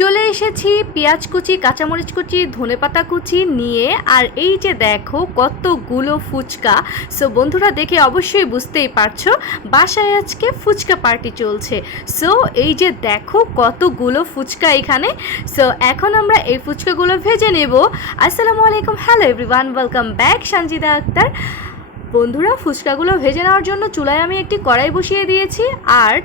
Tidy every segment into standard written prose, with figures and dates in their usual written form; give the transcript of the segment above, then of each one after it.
চলে এসেছি পেঁয়াজ কুচি, কাঁচামরিচ কুচি, ধনেপাতা কুচি নিয়ে। আর এই যে দেখো কতগুলো ফুচকা। সো বন্ধুরা দেখে অবশ্যই বুঝতেই পারছো বাসায় আজকে ফুচকা পার্টি চলছে। সো এই যে দেখো কতগুলো ফুচকা এখানে। সো এখন আমরা এই ফুচকাগুলো ভেজে নেব। আসসালামু আলাইকুম, hello everyone, welcome back, Sanjida Akter. বন্ধুরা ফুচকাগুলো ভেজে নেওয়ার জন্য চুলায় আমি একটি কড়াই বসিয়ে দিয়েছি আর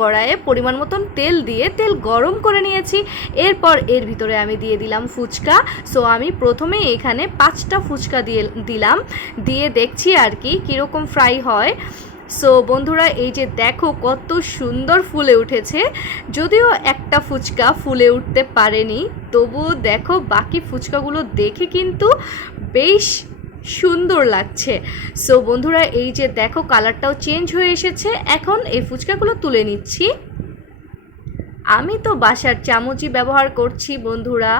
কড়াইয়ে পরিমাণ মতন তেল দিয়ে তেল গরম করে নিয়েছি। এরপর এর ভিতরে আমি দিয়ে দিলাম ফুচকা। সো আমি প্রথমে এখানে 5টা ফুচকা দিলাম, দিয়ে দেখছি আর কি কীরকম ফ্রাই হয়। সো বন্ধুরা এই যে দেখো কত সুন্দর ফুলে উঠেছে। যদিও একটা ফুচকা ফুলে উঠতে পারেনি, তবুও দেখো বাকি ফুচকাগুলো দেখে কিন্তু বেশ সুন্দর লাগছে। সো বন্ধুরা এই যে দেখো কালারটাও চেঞ্জ হয়ে এসেছে। এখন এই ফুচকাগুলো তুলে নিচ্ছি। আমি তো বাসার চামচই ব্যবহার করছি বন্ধুরা।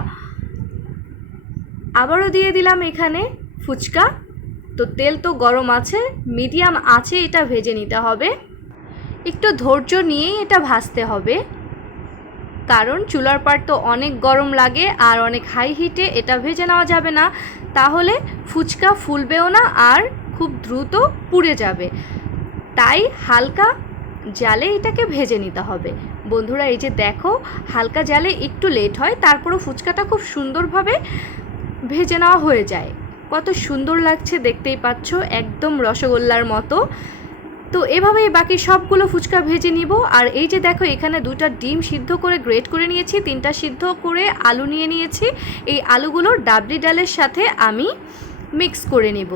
আবারও দিয়ে দিলাম এখানে ফুচকা। তো তেল তো গরম আছে, মিডিয়াম আছে এটা ভেজে নিতে হবে। একটু ধৈর্য নিয়েই এটা ভাজতে হবে, কারণ চুলার পাড় তো অনেক গরম লাগে আর অনেক হাই হিটে এটা ভেজে নেওয়া যাবে না, তাহলে ফুচকা ফুলবেও না আর খুব দ্রুত পুড়ে যাবে। তাই হালকা জালে এটাকে ভেজে নিতে হবে। বন্ধুরা এই যে দেখো হালকা জালে একটু লেট হয়, তারপরও ফুচকাটা খুব সুন্দরভাবে ভেজে নেওয়া হয়ে যায়। কত সুন্দর লাগছে দেখতেই পাচ্ছ, একদম রসগোল্লার মতো। তো এভাবেই বাকি সবগুলো ফুচকা ভেজে নিব। আর এই যে দেখো এখানে 2টা ডিম সিদ্ধ করে গ্রেট করে নিয়েছি, 3টা সিদ্ধ করে আলু নিয়ে নিয়েছি। এই আলুগুলো ডাবলি ডালের সাথে আমি মিক্স করে নেব।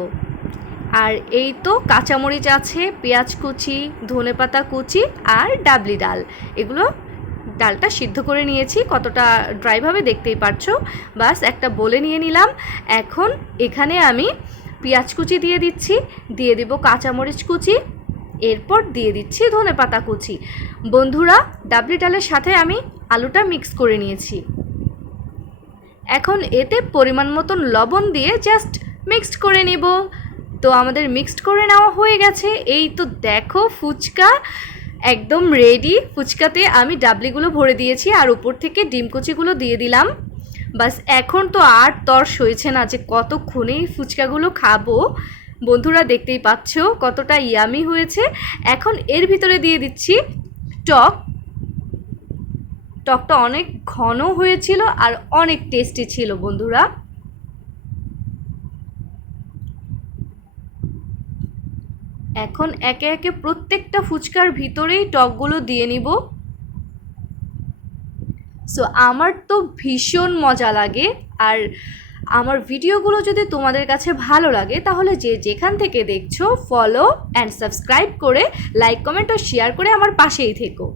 আর এই তো কাঁচামরিচ আছে, পেঁয়াজ কুচি, ধনেপাতা কুচি আর ডাবলি ডাল, এগুলো ডালটা সিদ্ধ করে নিয়েছি, কতটা ড্রাইভাবে দেখতেই পারছো। বাস একটা বলে নিয়ে নিলাম। এখন এখানে আমি পেঁয়াজ কুচি দিয়ে দিচ্ছি, দিয়ে দেব কাঁচামরিচ কুচি, এরপর দিয়ে দিচ্ছি ধনেপাতা কুচি। বন্ধুরা ডাবলি ডালের সাথে আমি আলুটা মিক্স করে নিয়েছি। এখন এতে পরিমাণ মতন লবণ দিয়ে জাস্ট মিক্সড করে নেব। তো আমাদের মিক্সড করে নেওয়া হয়ে গেছে। এই তো দেখো ফুচকা একদম রেডি। ফুচকাতে আমি ডাবলিগুলো ভরে দিয়েছি আর উপর থেকে ডিম কুচিগুলো দিয়ে দিলাম। বাস এখন তো আর তর সইছে না যে কতক্ষণেই ফুচকাগুলো খাবো। বন্ধুরা দেখতেই পাচ্ছ কতটা ইয়ামি হয়েছে। এখন এর ভিতরে দিয়ে দিচ্ছি টক। টকটা অনেক ঘন হয়েছিল আর অনেক টেস্টি ছিল বন্ধুরা। এখন একে একে প্রত্যেকটা ফুচকার ভিতরেই টকগুলো দিয়ে নিব। সো আমার তো ভীষণ মজা লাগে। আর আমার ভিডিওগুলো যদি তোমাদের কাছে ভালো লাগে তাহলে যে যেখান থেকে দেখছো ফলো অ্যান্ড সাবস্ক্রাইব করে লাইক কমেন্ট ও শেয়ার করে আমার পাশেই থেকো।